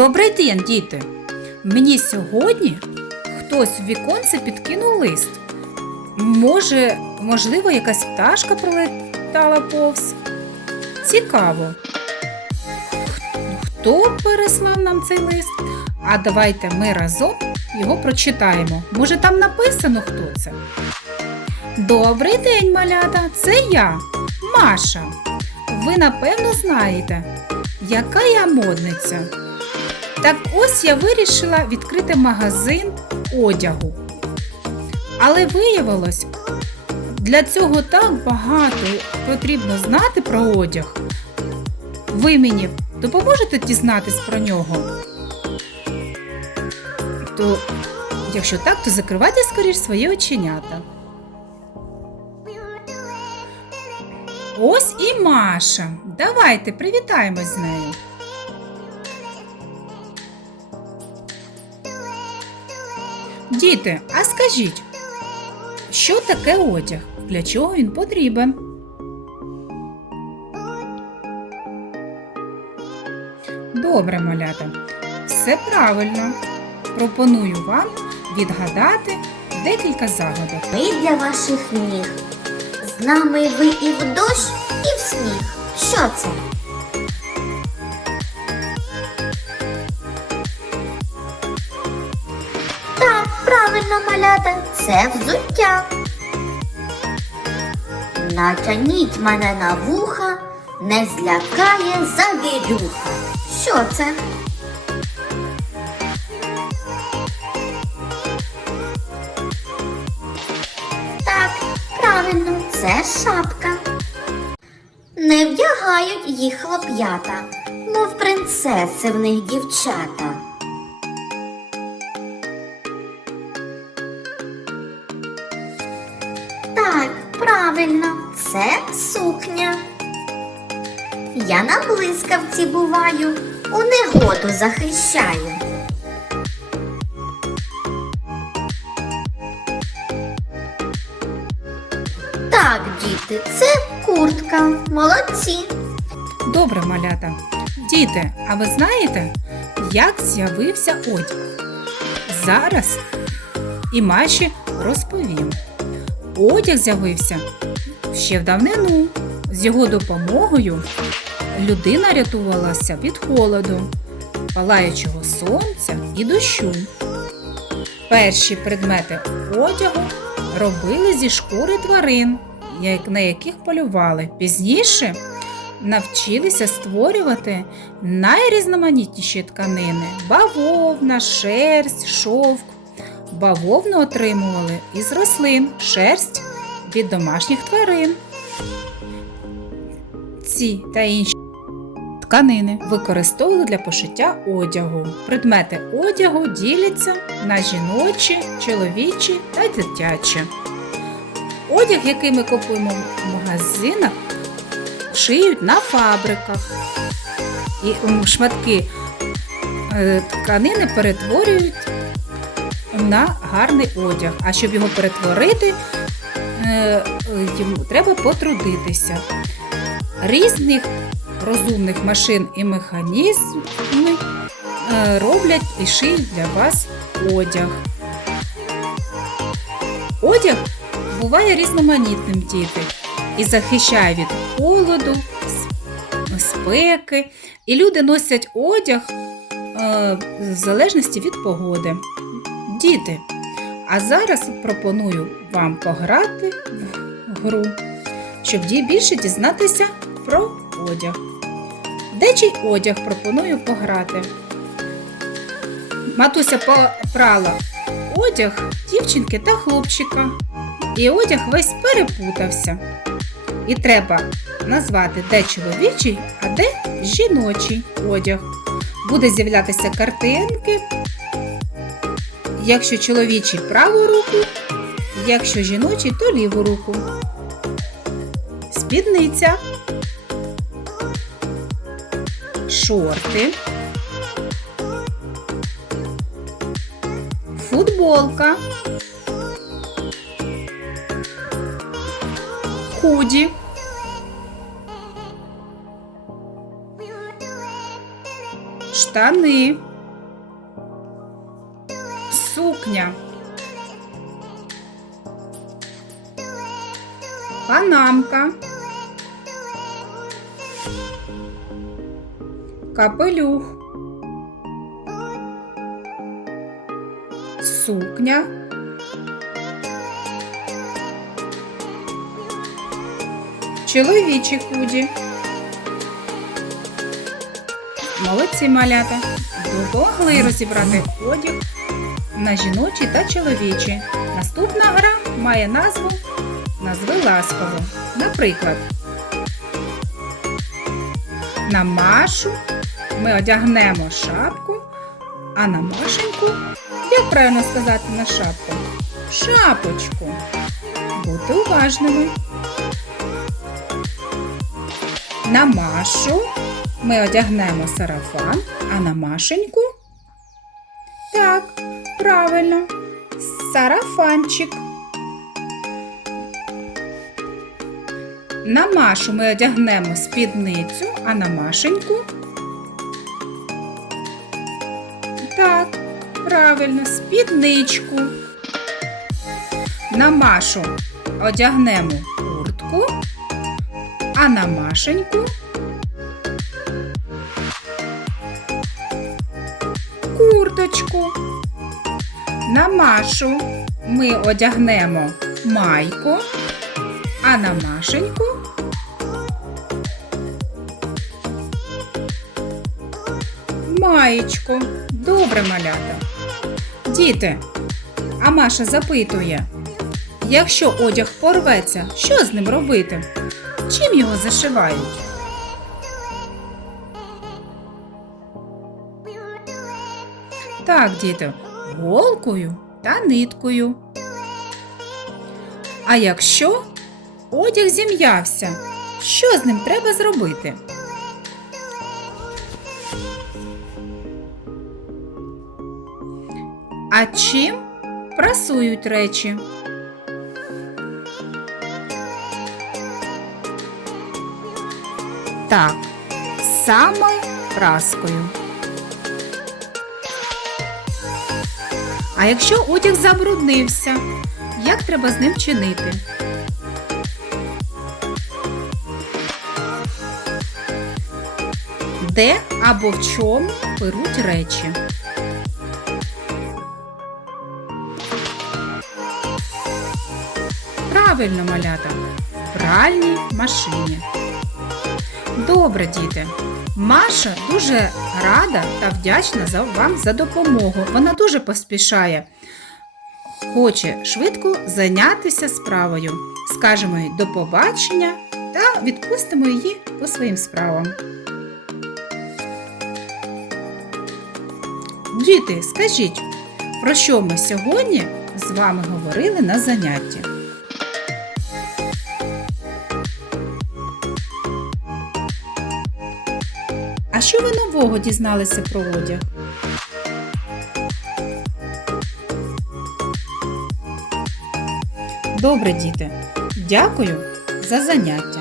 Добрий день, діти! Мені сьогодні хтось в віконце підкинув лист. Може, можливо, якась пташка прилетала повз. Цікаво. Хто переслав нам цей лист? А давайте ми разом його прочитаємо. Може, там написано, хто це? Добрий день, малята! Це я, Маша. Ви напевно знаєте, яка я модниця. Так ось я вирішила відкрити магазин одягу. Але виявилось, для цього так багато потрібно знати про одяг. Ви мені допоможете дізнатись про нього? То, якщо так, то закривайте скоріш свої оченята. Ось і Маша. Давайте привітаємось з нею. Діти, а скажіть, що таке одяг? Для чого він потрібен? Добре, малята, все правильно. Пропоную вам відгадати декілька загадок. Ми для ваших ніг. З нами ви і в дощ, і в сніг. Що це? Правильно, малята, це взуття. Натягніть мене на вуха, не злякає завірюха. Що це? Так, правильно, це шапка. Не вдягають їх хлоп'ята, мов принцеси в них дівчата. Так, правильно, це сукня. Я на блискавці буваю, у негоду захищаю. Так, діти, це куртка. Молодці. Добре, малята. Діти, а ви знаєте, як з'явився одяг? Зараз і Маші розповім. Одяг з'явився ще в давнину. З його допомогою людина рятувалася від холоду, палаючого сонця і дощу. Перші предмети одягу робили зі шкури тварин, на яких полювали. Пізніше навчилися створювати найрізноманітніші тканини: бавовна, шерсть, шовк. Бавовну отримували із рослин, шерсть від домашніх тварин. Ці та інші тканини використовували для пошиття одягу. Предмети одягу діляться на жіночі, чоловічі та дитячі. Одяг, який ми купуємо в магазинах, шиють на фабриках. І шматки е, тканини перетворюють на гарний одяг. А щоб його перетворити, е, йому треба потрудитися. Різних розумних машин і механізмів е, роблять і шиють для вас одяг. Одяг буває різноманітним діти і захищає від холоду, спеки. І люди носять одяг е, в залежності від погоди. Діти, а зараз пропоную вам пограти в гру, щоб більше дізнатися про одяг. Дечий одяг пропоную пограти. Матуся попрала одяг дівчинки та хлопчика. І одяг весь перепутався. І треба назвати, де чоловічий, а де жіночий одяг. Буде з'являтися картинки. Якщо чоловічий праву руку, якщо жіночий, то ліву руку. Спідниця. Шорти. Футболка. Худі. Штани. Сукня. Панамка. Капелюх. Сукня. Чоловічі худі. Молодці малята. Допомогли розібрати одяг на жіночі та чоловічі. Наступна гра має назву Назви ласково. Наприклад, на Машу ми одягнемо шапку, а на Машеньку, як правильно сказати на шапку? Шапочку. Будьте уважними. На Машу ми одягнемо сарафан, а на Машеньку. Правильно. Сарафанчик. На Машу ми одягнемо спідницю, а на Машеньку. Так, правильно, спідничку. На Машу одягнемо куртку, а на Машеньку курточку. На Машу ми одягнемо майку, а на Машеньку маєчку. Добре, малята. Діти, а Маша запитує, якщо одяг порветься, що з ним робити? Чим його зашивають? Так, діти, голкою та ниткою. А якщо одяг зім'явся, що з ним треба зробити? А чим прасують речі? Так, саме праскою. А якщо одяг забруднився, як треба з ним чинити? Де або в чому перуть речі? Правильно, малята, в пральній машині. Добре, діти. Маша дуже рада та вдячна за вам за допомогу. Вона дуже поспішає. Хоче швидко зайнятися справою. Скажемо їй до побачення та відпустимо її по своїм справам. Діти, скажіть, про що ми сьогодні з вами говорили на занятті? А що ви нового дізналися про одяг? Добре, діти. Дякую за заняття.